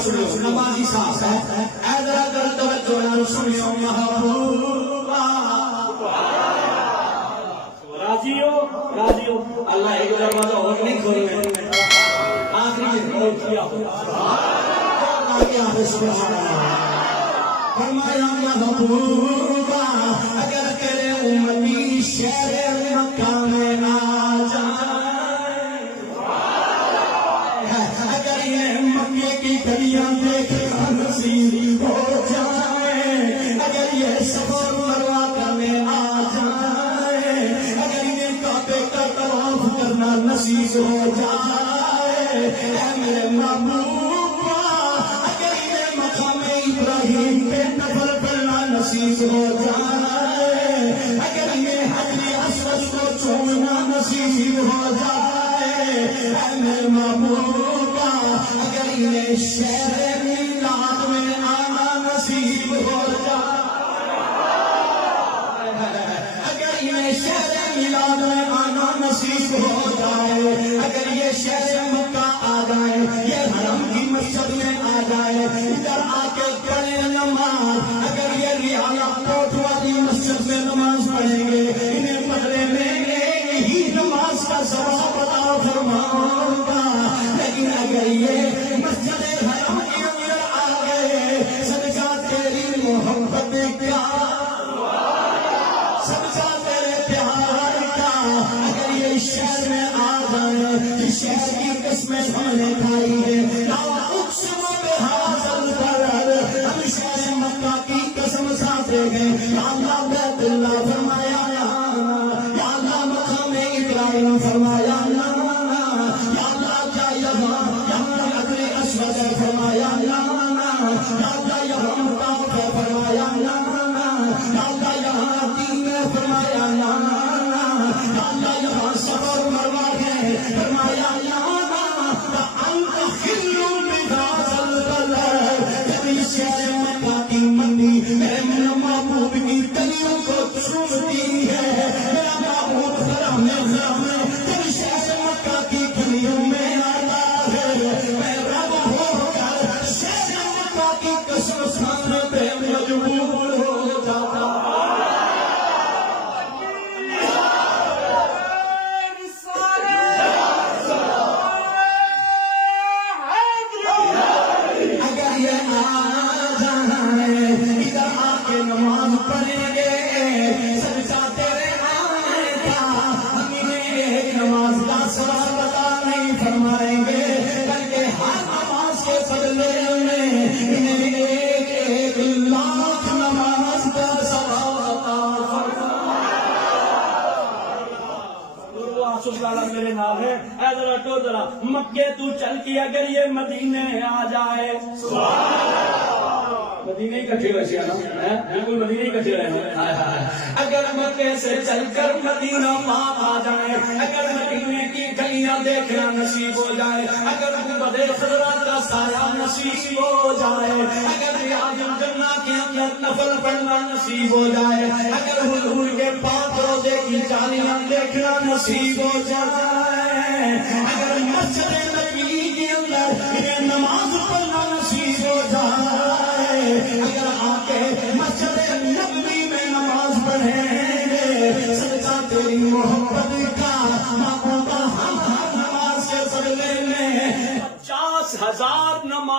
سنو نمازی صاحب ہے ایدرہ کر توجہ نال سنیو محبوبہ راضی ہو اللہ ایک دروازہ اور نہیں کھولے آخری کیا فرمایا محبوبہ اگر تیرے امتی شہر مکہ میں آ جائے اگر یہ مکے کی گلیاں دیکھنا نصیب ہو جائے اگر یہ سفر مروا کرنے آ جائے اگر یہ کعبے کا طواف کرنا نصیب ہو جائے اے میرے محبوبہ اگر یہ مقام ابراہیم پہ نفل پڑھنا نصیب ہو جائے اگر یہ حجر اسود کو چومنا نصیب ہو جائے اے میرے محبوبہ اگر یہ شہر میلاد میں آنا نصیب ہو جائے اگر یہ شہر میلاد میں آنا نصیب ہو جائے اگر یہ شہر مکہ آ جائے یہ حرم کی مسجد میں آ جائے ادھر آ کے پڑھے نماز اگر یہ ریالہ کوٹ والی مسجد میں نماز پڑھیں گے انہیں پڑھنے میں یہی نماز کا ثواب عطا فرماؤں گا لیکن اگر یہ مسجد حرم کے اندر آ گئے صدقہ تیری محبت کا صدقہ تیرے پیار کا اگر یہ شہر میں آ جائے اس شہر کی قسمیں ہم نے کھائی ہے لا اقسم بہذا البلد ہم شہر مکہ کی قسم ساتھ گئے یا اللہ بیت اللہ فرمایا یا اللہ مقام ابراہیم فرمایا یا اللہ کیا یہاں حجر اسود فرمایا یا اللہ یہاں مطاف فرمایا یا اللہ یہاں دین فرمایا یا اللہ یہاں سفر مروا ہے فرمایا یا انت خل بهذا البلد جب یہ شہر مکہ کی منی میرے محبوب کی گلیوں کو چومتی ہے میرا محبوب حرم میں جب شہر مکہ کی گلیوں میں آتا ہے میں رب ہو کر شہر مکہ کی قسم کھانے پہ مجبور ہو جاتا اگر یہ آ جائے ادھر آ کے نماز پڑھیں گے صدقہ تیرے آنے کا ہم انہیں ایک نماز کا ثواب عطا نہیں فرمائیں گے بلکہ ہر نماز کے بدلے میں انہیں ایک لاکھ نماز کا ثواب عطا فرمائے میرے نام ہے اے ذرا تو ذرا مکے تو چل کے اگر یہ مدینے آ جائے مدینے کٹھے رہے نا بالکل مدینے کٹھے رہے اگر مکے سے چل کر مدینہ پاک آ جائے اگر مدینے کی گلیاں دیکھنا نصیب ہو جائے اگر گنبد خضرا کا سایہ نصیب ہو جائے اگر ریاض الجنہ کے اندر نفل پڑھنا نصیب ہو جائے اگر حضور کے پاک روضے کی جالیاں دیکھنا نصیب ہو جائے اگر مسجد نبی کے اندر انہیں نماز پڑھنا نصیب ہو جائے اگر آ کے مسجد نبوی میں نماز پڑھیں گے صدقہ تیری محبت کا محبوبہ ہم ہر نماز کے بدلے میں 50,000 نماز